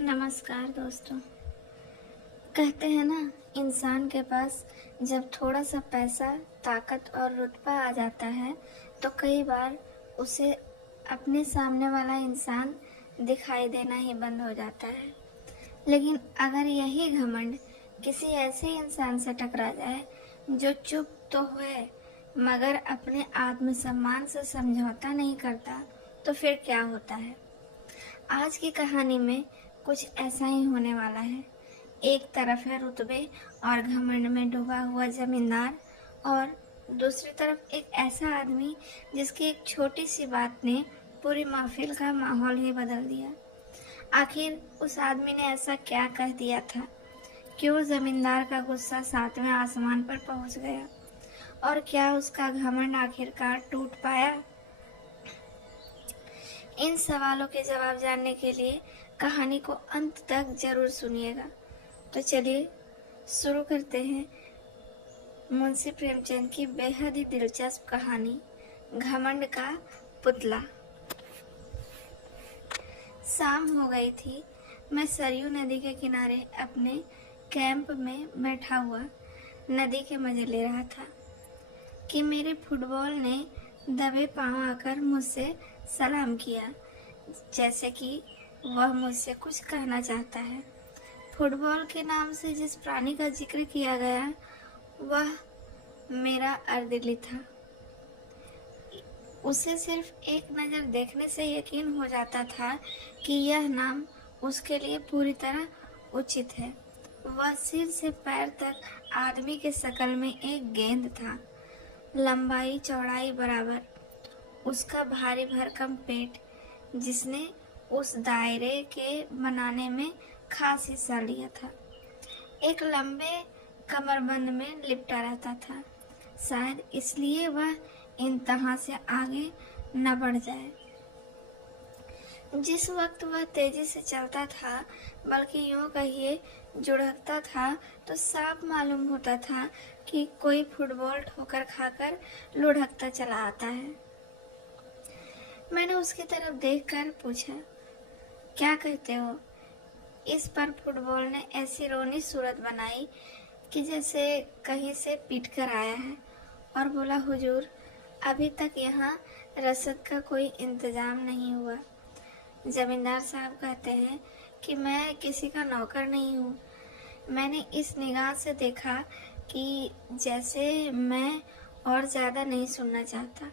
नमस्कार दोस्तों। कहते हैं ना, इंसान के पास जब थोड़ा सा पैसा, ताकत और रुतबा आ जाता है तो कई बार उसे अपने सामने वाला इंसान दिखाई देना ही बंद हो जाता है। लेकिन अगर यही घमंड किसी ऐसे इंसान से टकरा जाए जो चुप तो है मगर अपने आत्मसम्मान से समझौता नहीं करता, तो फिर क्या होता है। आज की कहानी में कुछ ऐसा ही होने वाला है। एक तरफ है रुतबे और घमंड में डूबा हुआ जमींदार, और दूसरी तरफ एक ऐसा आदमी जिसकी एक छोटी सी बात ने पूरी महफिल का माहौल ही बदल दिया। आखिर उस आदमी ने ऐसा क्या कह दिया था? क्यों जमींदार का गुस्सा सातवें आसमान पर पहुंच गया? और क्या उसका घमंड आखिरकार टूट पाया? इन सवालों के जवाब जानने के लिए कहानी को अंत तक जरूर सुनिएगा। तो चलिए शुरू करते हैं मुंशी प्रेमचंद की बेहद ही दिलचस्प कहानी, घमंड का पुतला। शाम हो गई थी। मैं सरयू नदी के किनारे अपने कैंप में बैठा हुआ नदी के मजे ले रहा था कि मेरे फुटबॉल ने दबे पांव आकर मुझसे सलाम किया, जैसे कि वह मुझसे कुछ कहना चाहता है। फुटबॉल के नाम से जिस प्राणी का जिक्र किया गया वह मेरा अर्दिली था। उसे सिर्फ एक नज़र देखने से यकीन हो जाता था कि यह नाम उसके लिए पूरी तरह उचित है। वह सिर से पैर तक आदमी के शकल में एक गेंद था, लंबाई चौड़ाई बराबर। उसका भारी भरकम पेट, जिसने उस दायरे के बनाने में खास हिस्सा लिया था, एक लंबे कमरबंद में लिपटा रहता था। शायद इसलिए वह इंतहा से आगे न बढ़ जाए। जिस वक्त वह तेजी से चलता था, बल्कि यूं कहिए जुड़कता था, तो साफ मालूम होता था कि कोई फुटबॉल ठोकर खाकर लुढ़कता चला आता है। मैंने उसकी तरफ देखकर पूछा, क्या कहते हो? इस पर फुटबॉल ने ऐसी रोनी सूरत बनाई कि जैसे कहीं से पीट कर आया है, और बोला, हुजूर, अभी तक यहाँ रसद का कोई इंतजाम नहीं हुआ। जमींदार साहब कहते हैं कि मैं किसी का नौकर नहीं हूँ। मैंने इस निगाह से देखा कि जैसे मैं और ज़्यादा नहीं सुनना चाहता।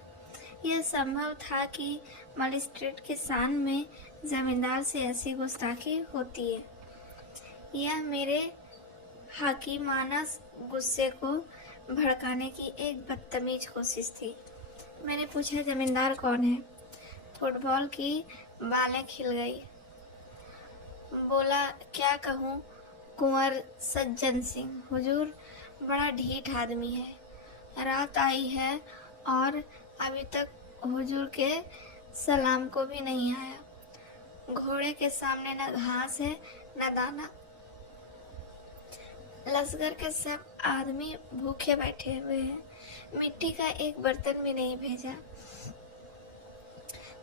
यह संभव था कि मजिस्ट्रेट के शान में जमींदार से ऐसी गुस्ताखी होती है। यह मेरे हाकिमाना गुस्से को भड़काने की एक बदतमीज कोशिश थी। मैंने पूछा, जमींदार कौन है? फुटबॉल की बालें खिल गई। बोला, क्या कहूँ, कुंवर सज्जन सिंह। हुजूर, बड़ा ढीठ आदमी है। रात आई है और अभी तक हुजूर के सलाम को भी नहीं आया। घोड़े के सामने न घास है न दाना। लश्कर के सब आदमी भूखे बैठे हुए हैं। मिट्टी का एक बर्तन भी नहीं भेजा।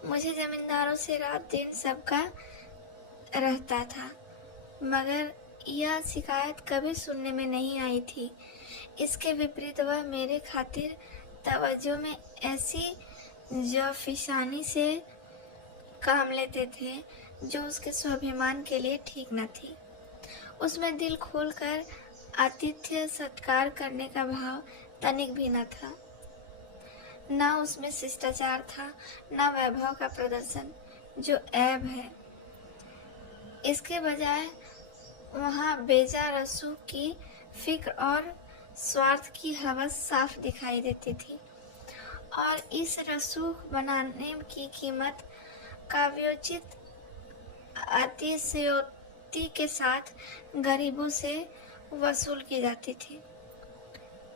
मुझे जमींदारों से रात दिन सबका रहता था, मगर यह शिकायत कभी सुनने में नहीं आई थी। इसके विपरीत वह मेरे खातिर तवज्जो में ऐसी जाफिशानी से काम लेते थे जो उसके स्वाभिमान के लिए ठीक न थी। उसमें दिल खोलकर आतिथ्य सत्कार करने का भाव तनिक भी न था। न उसमें शिष्टाचार था, न वैभव का प्रदर्शन, जो ऐब है। इसके बजाय वहाँ बेजा रसूख की फिक्र और स्वार्थ की हवस साफ दिखाई देती थी, और इस रसूख बनाने की कीमत काव्योचित अतिशयोक्ति के साथ गरीबों से वसूल की जाती थी,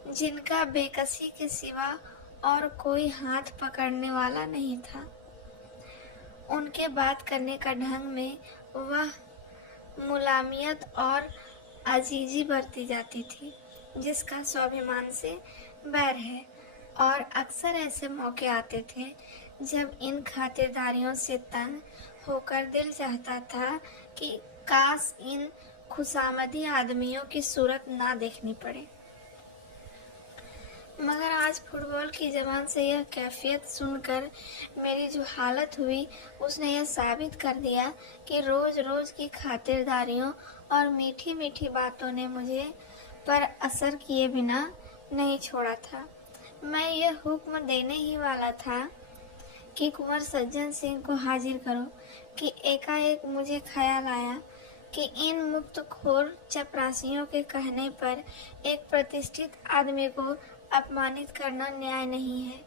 जिनका बेकसी के सिवा और कोई हाथ पकड़ने वाला नहीं था। उनके बात करने का ढंग में वह मुलामियत और अजीजी बरती जाती थी जिसका स्वाभिमान से बैर है। और अक्सर ऐसे मौके आते थे जब इन खातिरदारियों से तंग होकर दिल चाहता था कि काश इन खुशामदी आदमियों की सूरत ना देखनी पड़े। मगर आज फुटबॉल की ज़बान से यह कैफियत सुनकर मेरी जो हालत हुई उसने यह साबित कर दिया कि रोज़ रोज़ की खातिरदारियों और मीठी मीठी बातों ने मुझे पर असर किए बिना नहीं छोड़ा था। मैं यह हुक्म देने ही वाला था कि कुंवर सज्जन सिंह को हाजिर करो कि एकाएक मुझे ख्याल आया कि इन मुफ्तखोर चपरासियों के कहने पर एक प्रतिष्ठित आदमी को अपमानित करना न्याय नहीं है।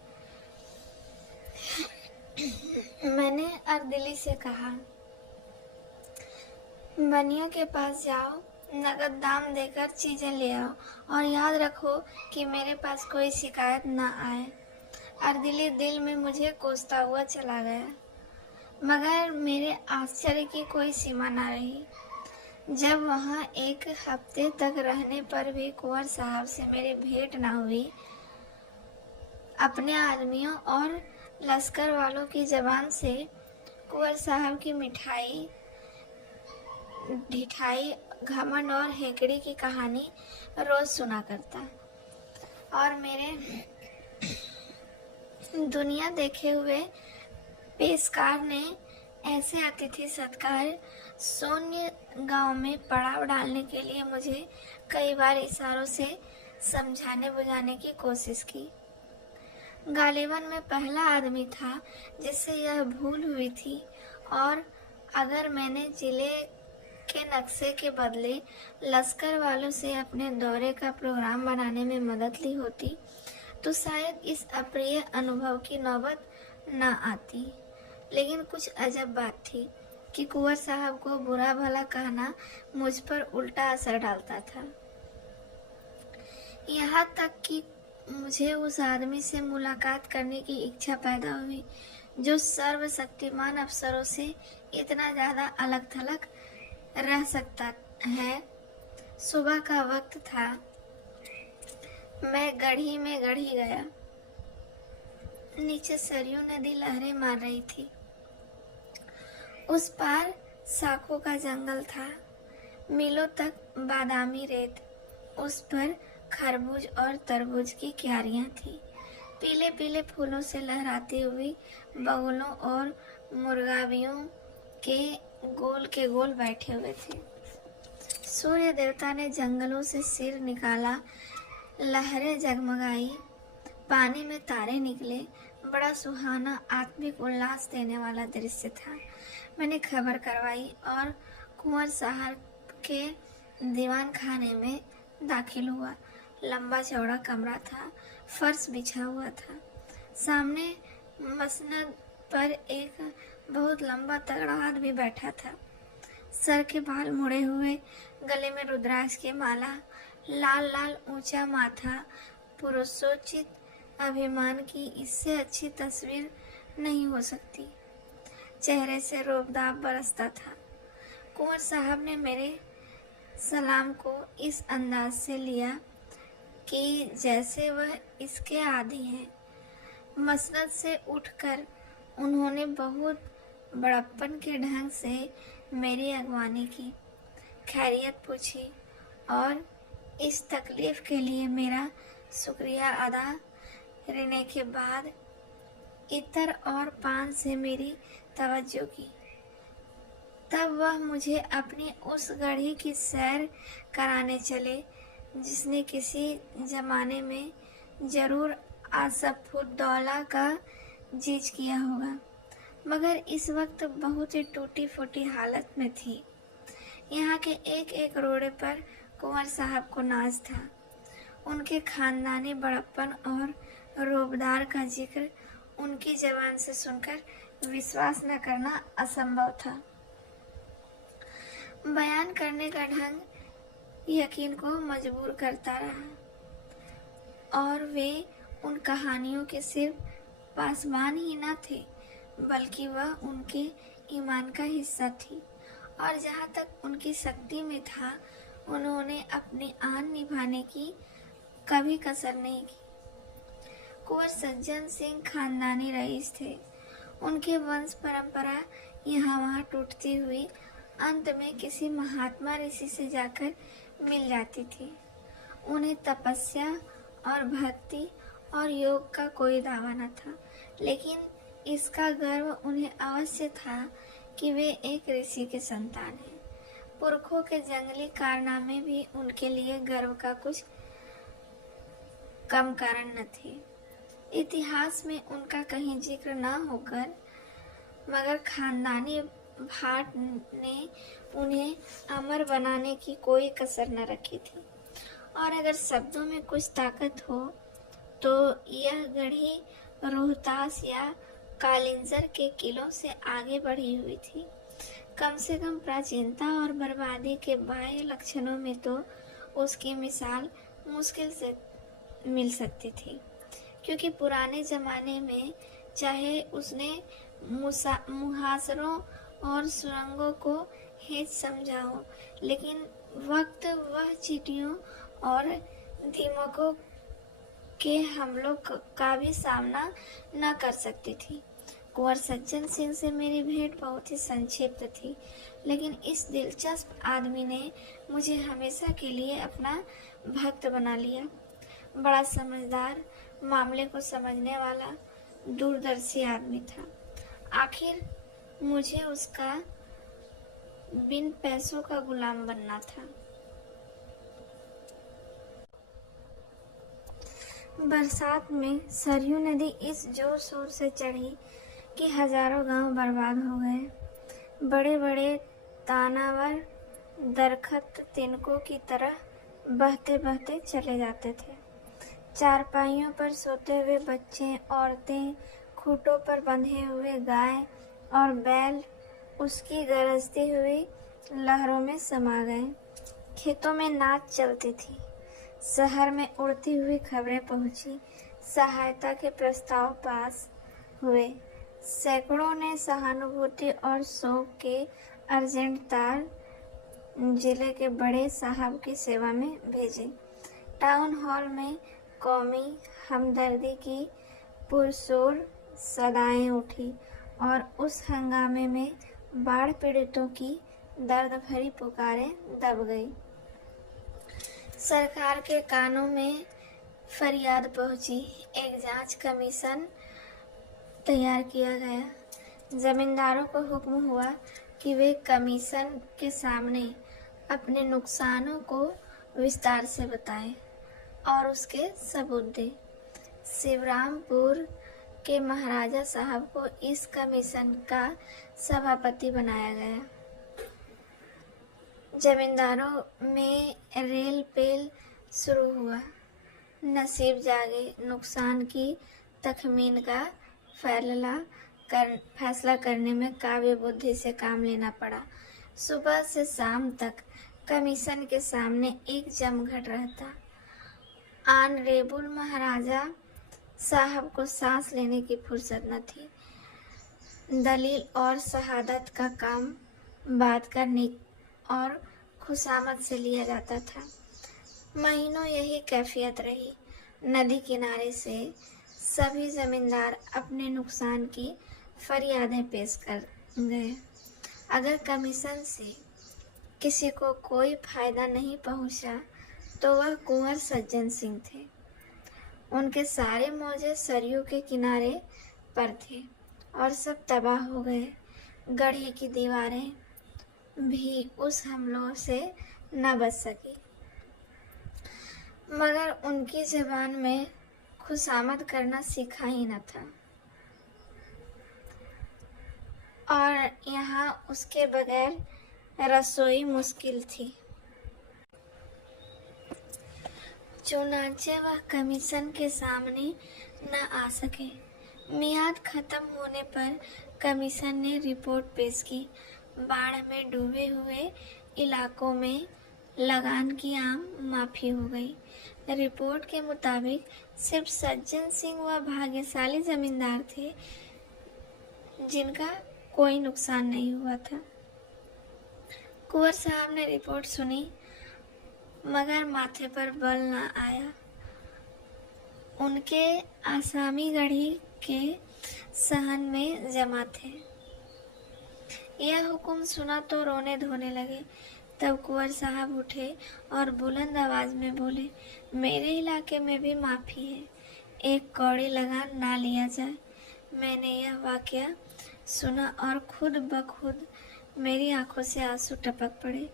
मैंने अर्दिली से कहा, बनिया के पास जाओ, नगद दाम देकर चीजें ले आओ और याद रखो कि मेरे पास कोई शिकायत ना आए। अर्दिली दिल में मुझे कोसता हुआ चला गया, मगर मेरे आश्चर्य की कोई सीमा ना रही जब वहाँ एक हफ्ते तक रहने पर भी कुंवर साहब से मेरी भेंट ना हुई। अपने आदमियों और लश्कर वालों की जबान से कुंवर साहब की मिठाई, ढिठाई, घमंड और हेकड़ी की कहानी रोज सुना करता और मेरे दुनिया देखे हुए पेशकार ने ऐसे अतिथि सत्कार शून्य गांव में पड़ाव डालने के लिए मुझे कई बार इशारों से समझाने बुझाने की कोशिश की। गालिबन में पहला आदमी था जिससे यह भूल हुई थी और अगर मैंने जिले के नक्शे के बदले लश्कर वालों से अपने दौरे का प्रोग्राम बनाने में मदद ली होती तो शायद इस अप्रिय अनुभव की नौबत न आती। लेकिन कुछ अजब बात थी कि कुंवर साहब को बुरा भला कहना मुझ पर उल्टा असर डालता था। यहाँ तक कि मुझे उस आदमी से मुलाकात करने की इच्छा पैदा हुई जो सर्वशक्तिमान अफसरों से इतना ज्यादा अलग थलग रह सकता है। सुबह का वक्त था, मैं गढ़ी में गढ़ी गया। नीचे सरयू नदी लहरें मार रही थी, उस पार साखों का जंगल था, मीलों तक बादामी रेत, उस पर खरबूज और तरबूज की क्यारियां थी। पीले पीले फूलों से लहराती हुई बगुलों और मुर्गावियों के गोल बैठे हुए थे। सूर्य देवता ने जंगलों से सिर निकाला, लहरें जगमगाई, पानी में तारे निकले। बड़ा सुहाना आत्मिक उल्लास देने वाला दृश्य था। मैंने खबर करवाई और कुंवर साहब के दीवान खाने में दाखिल हुआ। लंबा चौड़ा कमरा था, फर्श बिछा हुआ था। सामने मसनद पर एक बहुत लंबा तगड़ा आदमी बैठा था। सर के बाल मुड़े हुए, गले में रुद्राक्ष की माला, लाल लाल ऊंचा माथा। पुरुषोचित अभिमान की इससे अच्छी तस्वीर नहीं हो सकती। चेहरे से रोबदाब बरसता था। कुंवर साहब ने मेरे सलाम को इस अंदाज से लिया कि जैसे वह इसके आदी हैं। मसनद से उठकर उन्होंने बहुत बड़प्पन के ढंग से मेरी अगवानी की, खैरियत पूछी और इस तकलीफ के लिए मेरा शुक्रिया अदा करने के बाद इतर और पान से मेरी तवज्जो की। तब वह मुझे अपनी उस गढ़ी की सैर कराने चले जिसने किसी जमाने में जरूर आसफुद्दौला का जीज किया होगा, मगर इस वक्त बहुत ही टूटी फूटी हालत में थी। यहाँ के एक एक रोड़े पर कुंवर साहब को नाज था। उनके खानदानी बड़प्पन और रोबदार का जिक्र उनकी जबान से सुनकर विश्वास न करना असंभव था। बयान करने का ढंग यकीन को मजबूर करता रहा और वे उन कहानियों के सिर्फ पासबान ही न थे बल्कि वह उनके ईमान का हिस्सा थी और जहाँ तक उनकी शक्ति में था उन्होंने अपनी आन निभाने की कभी कसर नहीं की। कुंवर सज्जन सिंह खानदानी रईस थे। उनके वंश परंपरा यहाँ वहाँ टूटती हुई अंत में किसी महात्मा ऋषि से जाकर मिल जाती थी। उन्हें तपस्या और भक्ति और योग का कोई दावा न था, लेकिन इसका गर्व उन्हें अवश्य था कि वे एक ऋषि के संतान हैं। पुरखों के जंगली कारनामे भी उनके लिए गर्व का कुछ कम कारण न थे। इतिहास में उनका कहीं जिक्र न होकर मगर खानदानी भाट ने उन्हें अमर बनाने की कोई कसर न रखी थी। और अगर शब्दों में कुछ ताकत हो तो यह गढ़ी रोहतास या कालिंजर के किलों से आगे बढ़ी हुई थी। कम से कम प्राचीनता और बर्बादी के बाह्य लक्षणों में तो उसकी मिसाल मुश्किल से मिल सकती थी, क्योंकि पुराने जमाने में चाहे उसने मुहासरों और सुरंगों को हेच समझा हो, लेकिन वक्त वह चींटियों और दीमकों के हमलों का भी सामना न कर सकती थी। कुंवर सज्जन सिंह से मेरी भेंट बहुत ही संक्षिप्त थी, लेकिन इस दिलचस्प आदमी ने मुझे हमेशा के लिए अपना भक्त बना लिया। बड़ा समझदार, मामले को समझने वाला, दूरदर्शी आदमी था। आखिर मुझे उसका बिन पैसों का गुलाम बनना था। बरसात में सरयू नदी इस जोर शोर से चढ़ी कि हजारों गांव बर्बाद हो गए। बड़े बड़े तानावर दरख्त तिनकों की तरह बहते बहते चले जाते थे। चारपाइयों पर सोते हुए बच्चे, औरतें, खूंटों पर बंधे हुए गाय और बैल उसकी गरजती हुई लहरों में समा गए। खेतों में नाच चलती थी। शहर में उड़ती हुई खबरें पहुंची। सहायता के प्रस्ताव पास हुए। सैकड़ों ने सहानुभूति और शोक के अर्जेंट तार जिले के बड़े साहब की सेवा में भेजे। टाउन हॉल में कौमी हमदर्दी की पुरजोर सदाएं उठी और उस हंगामे में बाढ़ पीड़ितों की दर्द भरी पुकारें दब गई। सरकार के कानों में फरियाद पहुंची। एक जांच कमीशन तैयार किया गया। जमींदारों को हुक्म हुआ कि वे कमीशन के सामने अपने नुकसानों को विस्तार से बताएं और उसके सबूत दें। शिवरामपुर के महाराजा साहब को इस कमीशन का सभापति बनाया गया। जमींदारों में रेल पेल शुरू हुआ। नसीब जागे। नुकसान की तखमीन का फैसला करने में काव्य बुद्धि से काम लेना पड़ा। सुबह से शाम तक कमीशन के सामने एक जमघट रहता। ऑनरेबल महाराजा साहब को सांस लेने की फुर्सत न थी। दलील और शहादत का काम बात करने और खुशामद से लिया जाता था। महीनों यही कैफियत रही। नदी किनारे से सभी जमींदार अपने नुकसान की फरियादें पेश कर गए। अगर कमीशन से किसी को कोई फायदा नहीं पहुंचा तो वह कुंवर सज्जन सिंह थे। उनके सारे मौजे सरयू के किनारे पर थे और सब तबाह हो गए। गढ़ी की दीवारें भी उस हमलों से न बच सकी, मगर उनकी ज़बान में खुशामद करना सीखा ही न था और यहाँ उसके बगैर रसोई मुश्किल थी। चुनांचे वह कमीशन के सामने न आ सके। मियाद खत्म होने पर कमीशन ने रिपोर्ट पेश की। बाढ़ में डूबे हुए इलाकों में लगान की आम माफी हो गई। रिपोर्ट के मुताबिक सिर्फ सज्जन सिंह वह भाग्यशाली जमींदार थे जिनका कोई नुकसान नहीं हुआ था। कुंवर साहब ने रिपोर्ट सुनी मगर माथे पर बल न आया। उनके आसामी गढ़ी के सहन में जमा थे। यह हुक्म सुना तो रोने धोने लगे। तब कुंवर साहब उठे और बुलंद आवाज में बोले, मेरे इलाके में भी माफी है, एक कौड़ी लगान ना लिया जाए। मैंने यह वाकया सुना और खुद ब खुद मेरी आंखों से आंसू टपक पड़े।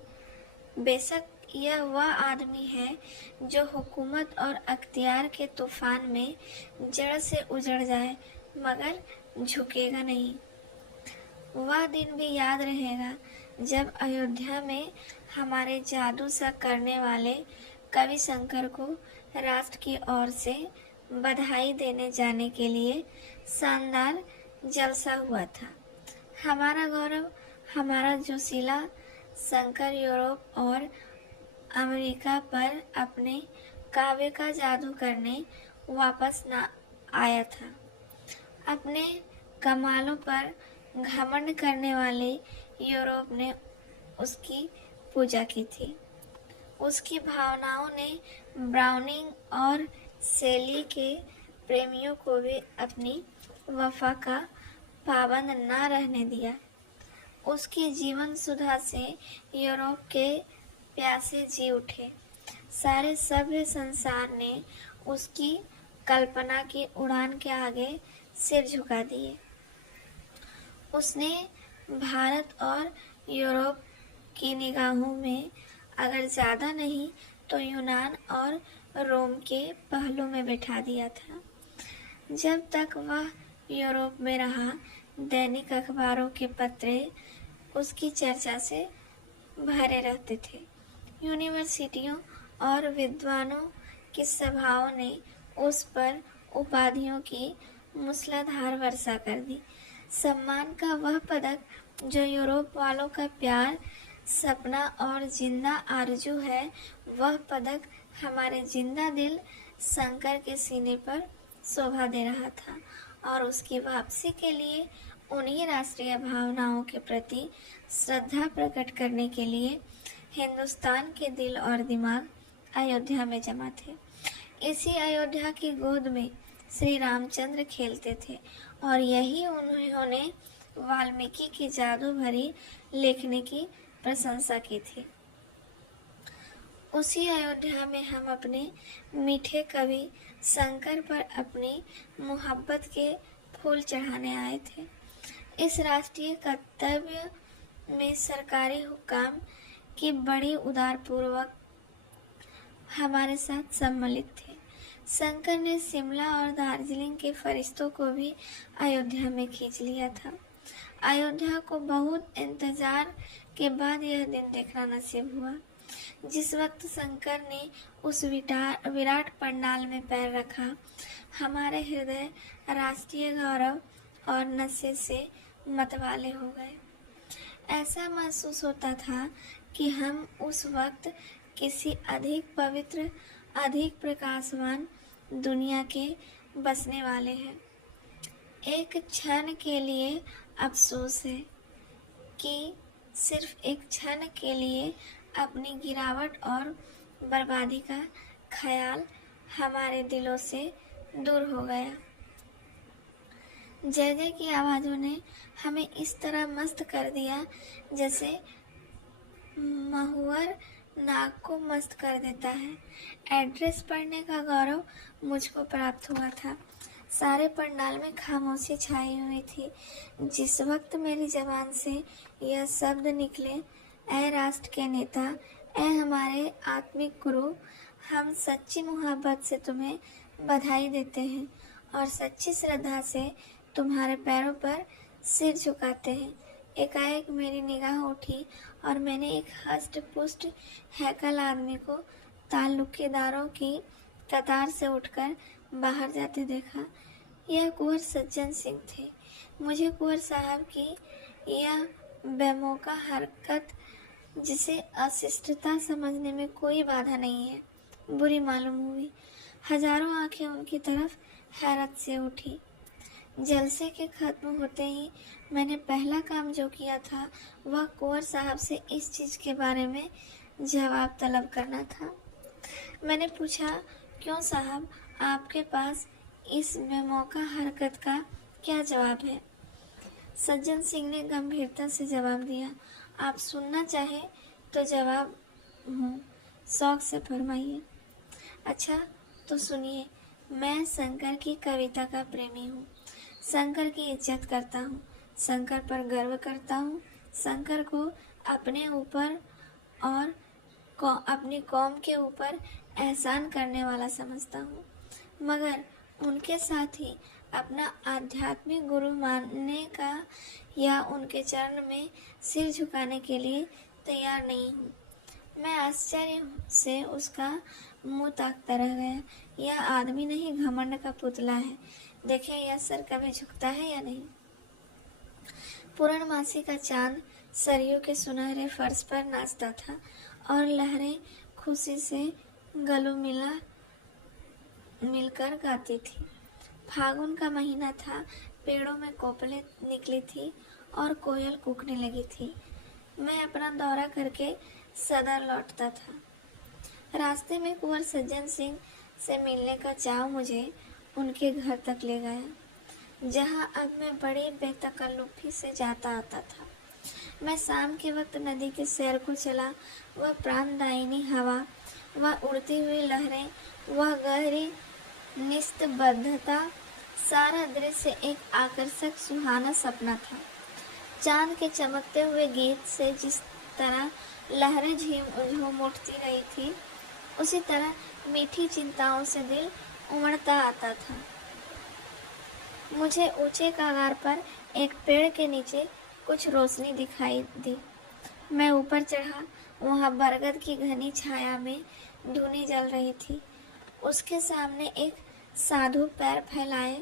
बेशक यह वह आदमी है जो हुकूमत और अख्तियार के तूफान में जड़ से उजड़ जाए मगर झुकेगा नहीं। वह दिन भी याद रहेगा जब अयोध्या में हमारे जादू सा करने वाले कवि शंकर को राष्ट्र की ओर से बधाई देने जाने के लिए शानदार जलसा हुआ था। हमारा गौरव, हमारा जोशीला शंकर यूरोप और अमेरिका पर अपने काव्य का जादू करने वापस न आया था। अपने कमालों पर घमंड करने वाले यूरोप ने उसकी पूजा की थी। उसकी भावनाओं ने ब्राउनिंग और शैली के प्रेमियों को भी अपनी वफा का पाबंद न रहने दिया। उसकी जीवन सुधा से यूरोप के प्यासे जी उठे। सारे सभ्य संसार ने उसकी कल्पना की उड़ान के आगे सिर झुका दिए। उसने भारत और यूरोप की निगाहों में अगर ज्यादा नहीं तो यूनान और रोम के पहलू में बैठा दिया था। जब तक वह यूरोप में रहा, दैनिक अखबारों के पत्रे उसकी चर्चा से भरे रहते थे। यूनिवर्सिटियों और विद्वानों की सभाओं ने उस पर उपाधियों की मूसलाधार वर्षा कर दी। सम्मान का वह पदक जो यूरोप वालों का प्यार, सपना और जिंदा आरजू है, वह पदक हमारे जिंदा दिल शंकर के सीने पर शोभा दे रहा था और उसकी वापसी के लिए उन्हीं राष्ट्रीय भावनाओं के प्रति श्रद्धा प्रकट करने के लिए हिंदुस्तान के दिल और दिमाग अयोध्या में जमा थे। इसी अयोध्या की गोद में श्री रामचंद्र खेलते थे और यही उन्होंने वाल्मीकि की जादू भरी लेखनी की प्रशंसा की थी। उसी अयोध्या में हम अपने मीठे कवि शंकर पर अपनी मोहब्बत के फूल चढ़ाने आए थे। इस राष्ट्रीय कर्तव्य में सरकारी हुक्म की बड़ी उदारपूर्वक हमारे साथ सम्मिलित थे। शंकर ने शिमला और दार्जिलिंग के फरिश्तों को भी अयोध्या में खींच लिया था। अयोध्या को बहुत इंतजार के बाद यह दिन देखना नसीब हुआ। जिस वक्त शंकर ने उस विराट पंडाल में पैर रखा, हमारे हृदय राष्ट्रीय गौरव और नशे से मतवाले हो गए। ऐसा महसूस होता था कि हम उस वक्त किसी अधिक पवित्र, अधिक प्रकाशवान दुनिया के बसने वाले हैं। एक क्षण के लिए अफसोस है कि सिर्फ एक क्षण के लिए अपनी गिरावट और बर्बादी का ख्याल हमारे दिलों से दूर हो गया। जय जय की आवाज़ों ने हमें इस तरह मस्त कर दिया जैसे महुअर नाग को मस्त कर देता है। एड्रेस पढ़ने का गौरव मुझको प्राप्त हुआ था। सारे पंडाल में खामोशी छाई हुई थी। जिस वक्त मेरी जबान से यह शब्द निकले, ऐ राष्ट्र के नेता, ऐ हमारे आत्मिक गुरु, हम सच्ची मोहब्बत से तुम्हें बधाई देते हैं और सच्ची श्रद्धा से तुम्हारे पैरों पर सिर झुकाते हैं। एकाएक मेरी निगाह उठी और मैंने एक हष्ट पुष्ट हैकल आदमी को ताल्लुकेदारों की कतार से उठकर बाहर जाते देखा। यह कुंवर सज्जन सिंह थे। मुझे कुंवर साहब की यह बेमौका हरकत, जिसे अशिष्टता समझने में कोई बाधा नहीं है, बुरी मालूम हुई। हजारों आंखें उनकी तरफ हैरत से उठी। जलसे के खत्म होते ही मैंने पहला काम जो किया था वह कुंवर साहब से इस चीज़ के बारे में जवाब तलब करना था। मैंने पूछा, क्यों साहब, आपके पास इस बेमौका हरकत का क्या जवाब है? सज्जन सिंह ने गंभीरता से जवाब दिया। आप सुनना चाहे तो जवाब हूँ, शौक से फरमाइए। अच्छा तो सुनिए, मैं शंकर की कविता का प्रेमी हूँ, शंकर की इज्जत करता हूँ, शंकर पर गर्व करता हूँ, शंकर को अपने ऊपर और अपनी कौम के ऊपर एहसान करने वाला समझता हूँ, मगर उनके साथ ही अपना आध्यात्मिक गुरु मानने का या उनके चरण में सिर झुकाने के लिए तैयार नहीं हूँ। मैं आश्चर्य से उसका मुंह ताकता रह गया। यह आदमी नहीं, घमंड का पुतला है। देखें यह सर कभी झुकता है या नहीं। पूर्णमासी का चांद सरयू के सुनहरे फर्श पर नाचता था और लहरें खुशी से गलों मिलकर गाती थी। फागुन का महीना था, पेड़ों में कोपलें निकली थी और कोयल कूकने लगी थी। मैं अपना दौरा करके सदर लौटता था। रास्ते में कुंवर सज्जन सिंह से मिलने का चाव मुझे उनके घर तक ले गया, जहां अब मैं बड़ी बेतकल्लुफी से जाता आता था। मैं शाम के वक्त नदी के सैर को चला। वह प्राणदायिनी हवा, वह उड़ती हुई लहरें, वह गहरी निस्तब्धता, सारा दृश्य एक आकर्षक सुहाना सपना था। चांद के चमकते हुए गीत से जिस तरह लहरें झूम उठती रही थी, उसी तरह मीठी चिंताओं से दिल उमड़ता आता था। मुझे ऊंचे कगार पर एक पेड़ के नीचे कुछ रोशनी दिखाई दी। मैं ऊपर चढ़ा। वहां बरगद की घनी छाया में धूनी जल रही थी। उसके सामने एक साधु पैर फैलाए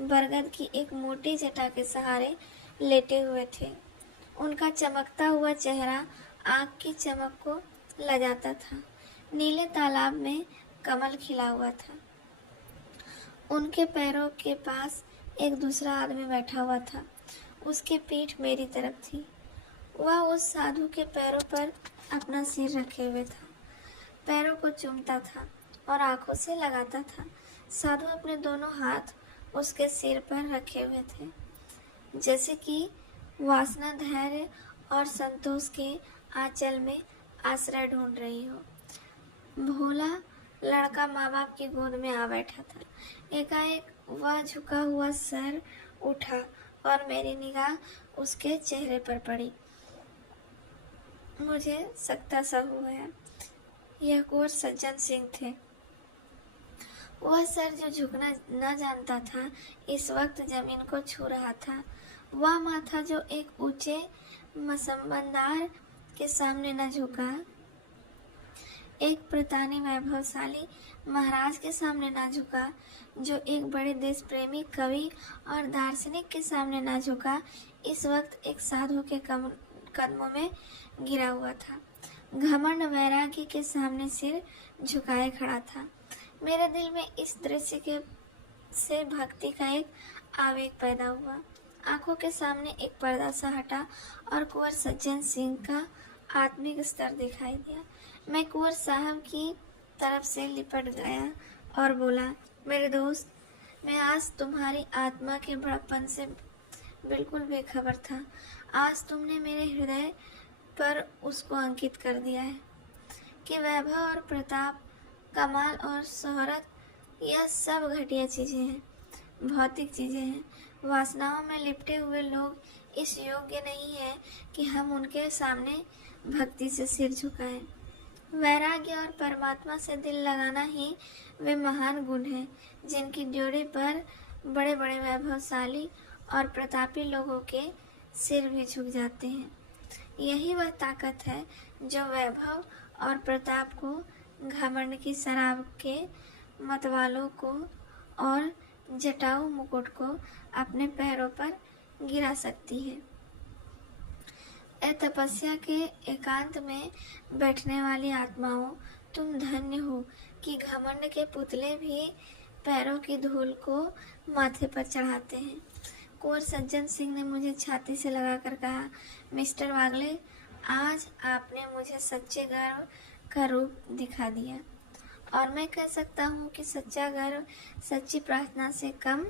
बरगद की एक मोटी जटा के सहारे लेटे हुए थे। उनका चमकता हुआ चेहरा आग की चमक को लजाता था। नीले तालाब में कमल खिला हुआ था। उनके पैरों के पास एक दूसरा आदमी बैठा हुआ था। उसकी पीठ मेरी तरफ थी। वह उस साधु के पैरों पर अपना सिर रखे हुए था, पैरों को चूमता था और आंखों से लगाता था। साधु अपने दोनों हाथ उसके सिर पर रखे हुए थे, जैसे कि वासना धैर्य और संतोष के आंचल में आश्रय ढूंढ रही हो। भोला लड़का माँ बाप की गोद में आ बैठा था। एकाएक वह झुका हुआ सर उठा और मेरी निगाह उसके चेहरे पर पड़ी। मुझे सकता सा हो गया। यह कुंवर सज्जन सिंह थे। वह सर जो झुकना न जानता था, इस वक्त जमीन को छू रहा था। वह माथा जो एक ऊंचे मसंबंदार के सामने न झुका, एक प्रतानी वैभवशाली महाराज के सामने ना झुका, जो एक बड़े देश प्रेमी कवि और दार्शनिक के सामने ना झुका, इस वक्त एक साधु के कदमों में गिरा हुआ था। घमंड वैरागी के सामने सिर झुकाए खड़ा था। मेरे दिल में इस दृश्य से भक्ति का एक आवेग पैदा हुआ। आंखों के सामने एक पर्दा सा हटा और कुंवर सज्जन सिंह का आत्मिक स्तर दिखाई दिया। मैं कुंवर साहब की तरफ से लिपट गया और बोला, मेरे दोस्त, मैं आज तुम्हारी आत्मा के बड़प्पन से बिल्कुल बेखबर था। आज तुमने मेरे हृदय पर उसको अंकित कर दिया है कि वैभव और प्रताप, कमाल और शोहरत, यह सब घटिया चीजें हैं, भौतिक चीजें हैं। वासनाओं में लिपटे हुए लोग इस योग्य नहीं है कि हम उनके सामने भक्ति से सिर झुकाएं। वैराग्य और परमात्मा से दिल लगाना ही वे महान गुण हैं, जिनकी ड्योढ़ी पर बड़े बड़े वैभवशाली और प्रतापी लोगों के सिर भी झुक जाते हैं। यही वह ताकत है जो वैभव और प्रताप को, घमंड की शराब के मतवालों को और जटाऊ मुकुट को अपने पैरों पर गिरा सकती है। तपस्या के एकांत में बैठने वाली आत्माओं, तुम धन्य हो कि घमंड के पुतले भी पैरों की धूल को माथे पर चढ़ाते हैं। कुंवर सज्जन सिंह ने मुझे छाती से लगाकर कहा, मिस्टर वागले, आज आपने मुझे सच्चे गर्व का रूप दिखा दिया, और मैं कह सकता हूँ कि सच्चा गर्व सच्ची प्रार्थना से कम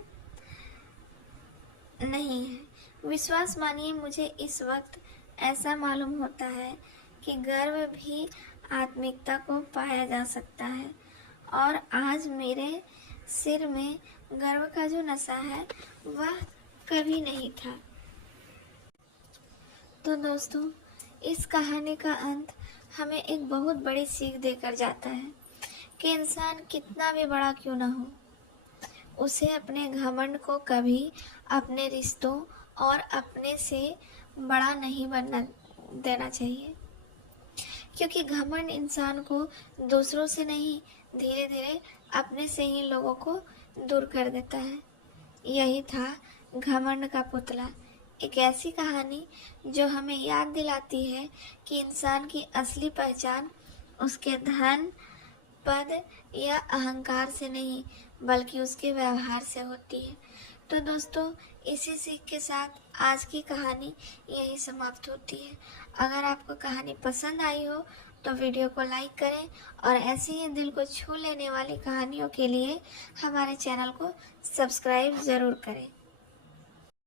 नहीं है। विश्वास मानिए, मुझे इस वक्त ऐसा मालूम होता है कि गर्व भी आत्मिकता को पाया जा सकता है, और आज मेरे सिर में गर्व का जो नशा है वह कभी नहीं था। तो दोस्तों, इस कहानी का अंत हमें एक बहुत बड़ी सीख देकर जाता है कि इंसान कितना भी बड़ा क्यों ना हो, उसे अपने घमंड को कभी अपने रिश्तों और अपने से बड़ा नहीं बनना देना चाहिए, क्योंकि घमंड इंसान को दूसरों से नहीं, धीरे धीरे अपने से ही लोगों को दूर कर देता है। यही था घमंड का पुतला, एक ऐसी कहानी जो हमें याद दिलाती है कि इंसान की असली पहचान उसके धन, पद या अहंकार से नहीं, बल्कि उसके व्यवहार से होती है। तो दोस्तों, इसी सीख के साथ आज की कहानी यही समाप्त होती है। अगर आपको कहानी पसंद आई हो तो वीडियो को लाइक करें, और ऐसी ही दिल को छू लेने वाली कहानियों के लिए हमारे चैनल को सब्सक्राइब ज़रूर करें।